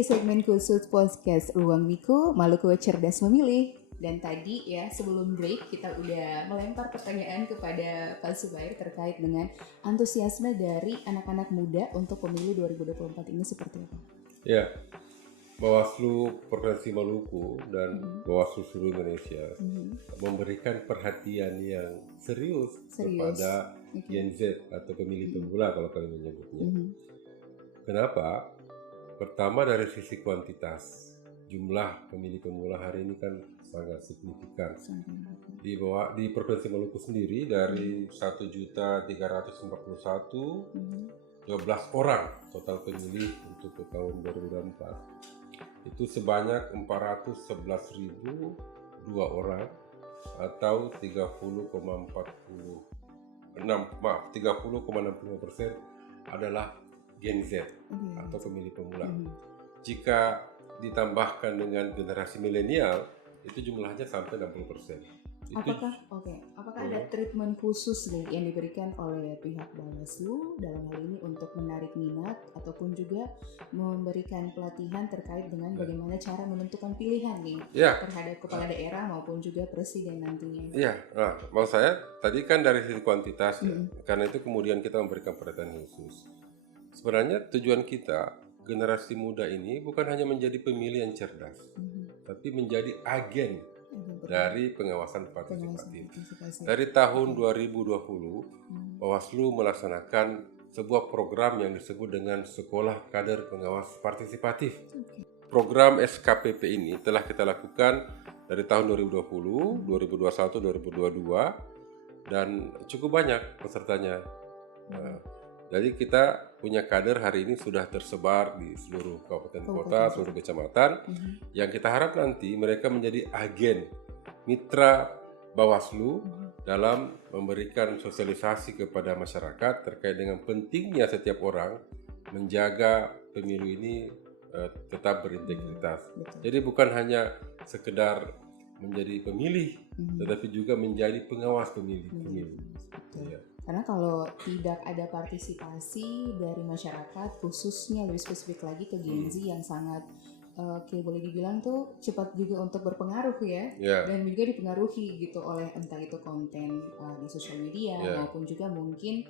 di segmen khusus podcast Ruang Miku, Maluku Cerdas Memilih. Dan tadi ya sebelum break kita udah melempar pertanyaan kepada Pak Zubair terkait dengan antusiasme dari anak-anak muda untuk pemilu 2024 ini seperti apa? Ya, Bawaslu Provinsi Maluku dan Bawaslu seluruh Indonesia memberikan perhatian yang serius kepada Gen Z atau pemilih pemula kalau kami menyebutnya. Kenapa? Pertama dari sisi kuantitas, jumlah pemilih pemula hari ini kan sangat signifikan. Di Provinsi Maluku sendiri dari 1.341 12 orang total pemilih untuk ke tahun 2024 itu sebanyak 411.002 orang atau 30,65% adalah Gen Z atau pemilih pemula. Jika ditambahkan dengan generasi milenial itu jumlahnya sampai 60%. Apakah ada treatment khusus nih yang diberikan oleh pihak Bawaslu dalam hal ini untuk menarik minat ataupun juga memberikan pelatihan terkait dengan bagaimana cara menentukan pilihan nih terhadap kepala daerah maupun juga presiden nantinya? Iya, maksud saya tadi kan dari sisi kuantitas ya, karena itu kemudian kita memberikan perhatian khusus. Sebenarnya tujuan kita generasi muda ini bukan hanya menjadi pemilih yang cerdas, tapi menjadi agen dari pengawasan partisipatif. Dari tahun 2020, Bawaslu melaksanakan sebuah program yang disebut dengan Sekolah Kader Pengawas Partisipatif. Program SKPP ini telah kita lakukan dari tahun 2020, 2021, 2022 dan cukup banyak pesertanya. Jadi kita punya kader hari ini sudah tersebar di seluruh kabupaten kota, seluruh kecamatan. Yang kita harap nanti mereka menjadi agen mitra Bawaslu dalam memberikan sosialisasi kepada masyarakat terkait dengan pentingnya setiap orang menjaga pemilu ini tetap berintegritas. Jadi bukan hanya sekedar menjadi pemilih, tetapi juga menjadi pengawas pemilu. Karena kalau tidak ada partisipasi dari masyarakat, khususnya lebih spesifik lagi ke Gen Z yang sangat boleh dibilang tuh cepat juga untuk berpengaruh ya, dan juga dipengaruhi gitu oleh entah itu konten di sosial media maupun juga mungkin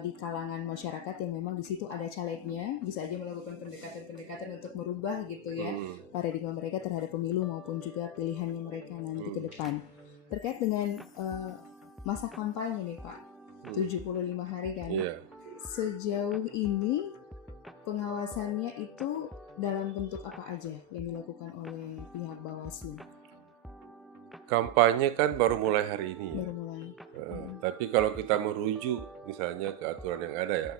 di kalangan masyarakat yang memang di situ ada calegnya, bisa aja melakukan pendekatan-pendekatan untuk merubah gitu ya paradigma mereka terhadap pemilu maupun juga pilihannya mereka nanti ke depan. Terkait dengan masa kampanye nih Pak, 75 hari kan. Sejauh ini pengawasannya itu dalam bentuk apa aja yang dilakukan oleh pihak Bawaslu? Kampanye kan baru mulai hari ini ya. Tapi kalau kita merujuk misalnya ke aturan yang ada ya,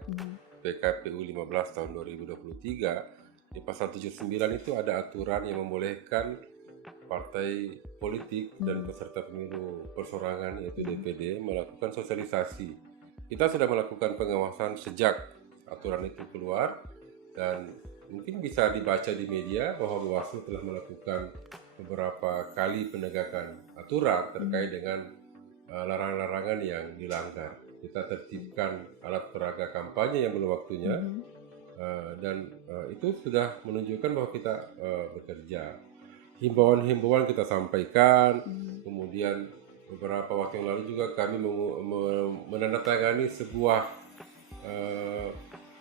PKPU 15 tahun 2023 di pasal 79 itu ada aturan yang membolehkan partai politik dan peserta pemilu persorangan yaitu DPD melakukan sosialisasi. Kita sudah melakukan pengawasan sejak aturan itu keluar dan mungkin bisa dibaca di media bahwa Bawaslu telah melakukan beberapa kali penegakan aturan terkait dengan larangan-larangan yang dilanggar. Kita tertibkan alat peraga kampanye yang belum waktunya dan itu sudah menunjukkan bahwa kita bekerja. Himbauan-himbauan kita sampaikan, kemudian beberapa waktu yang lalu juga kami menandatangani sebuah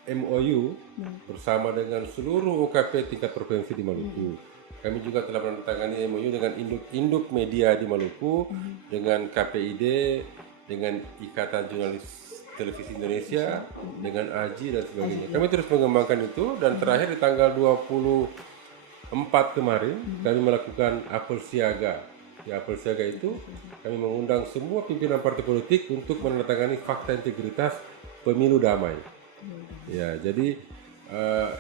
MOU bersama dengan seluruh OKP tingkat provinsi di Maluku. Kami juga telah menandatangani MOU dengan induk media di Maluku, dengan KPID, dengan Ikatan Jurnalis Televisi Indonesia, dengan AJI dan sebagainya. Kami terus mengembangkan itu dan terakhir di tanggal 24 kemarin kami melakukan apel siaga. Di apel siaga itu kami mengundang semua pimpinan partai politik untuk menandatangani fakta integritas pemilu damai. Ya, jadi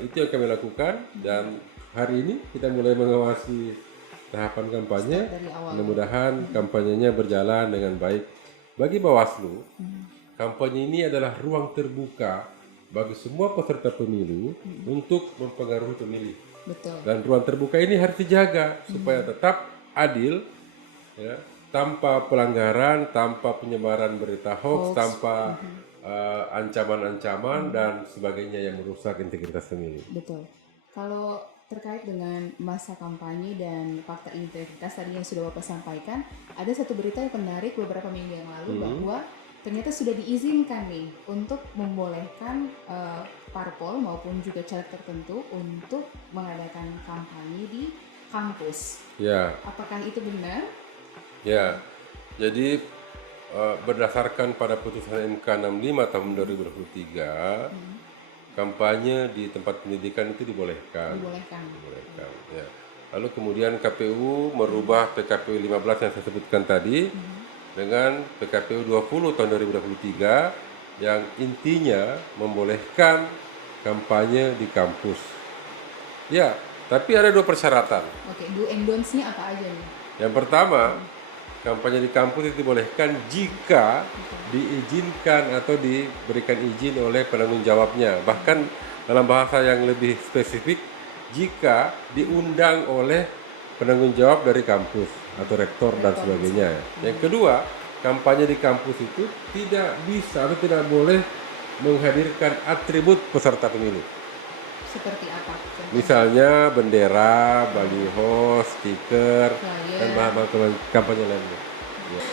itu yang kami lakukan dan hari ini kita mulai mengawasi tahapan kampanye. Mudah-mudahan kampanyenya berjalan dengan baik. Bagi Bawaslu, kampanye ini adalah ruang terbuka bagi semua peserta pemilu untuk mempengaruhi pemilih. Dan ruang terbuka ini harus dijaga supaya tetap adil, ya, tanpa pelanggaran, tanpa penyebaran berita hoax, tanpa ancaman-ancaman dan sebagainya yang merusak integritas pemilih. Betul. Kalau terkait dengan masa kampanye dan fakta integritas tadi yang sudah Bapak sampaikan, ada satu berita yang menarik beberapa minggu yang lalu bahwa ternyata sudah diizinkan nih untuk membolehkan parpol maupun juga caleg tertentu untuk mengadakan kampanye di kampus. Ya, Apakah itu benar? ya. Jadi berdasarkan pada putusan MK 65 tahun 2023, kampanye di tempat pendidikan itu dibolehkan. Dibolehkan, ya. Lalu kemudian KPU merubah PKPU 15 yang saya sebutkan tadi dengan PKPU 20 tahun 2023 yang intinya membolehkan kampanye di kampus. Ya, tapi ada 2 persyaratan. Oke, do and don'ts-nya apa aja nih? Yang pertama, kampanye di kampus itu dibolehkan jika diizinkan atau diberikan izin oleh penanggung jawabnya. Bahkan dalam bahasa yang lebih spesifik, jika diundang oleh penanggung jawab dari kampus atau rektor dan sebagainya. Yang kedua, kampanye di kampus itu tidak bisa atau tidak boleh menghadirkan atribut peserta pemilu. Seperti apa? Misalnya bendera, baliho, stiker, dan bahan-bahan kampanye lainnya. Ya.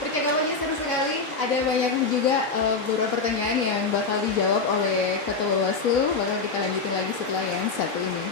Percakapannya seru sekali. Ada banyak juga beberapa pertanyaan yang bakal dijawab oleh Ketua Bawaslu. Bakal kita lanjutin lagi setelah yang satu ini.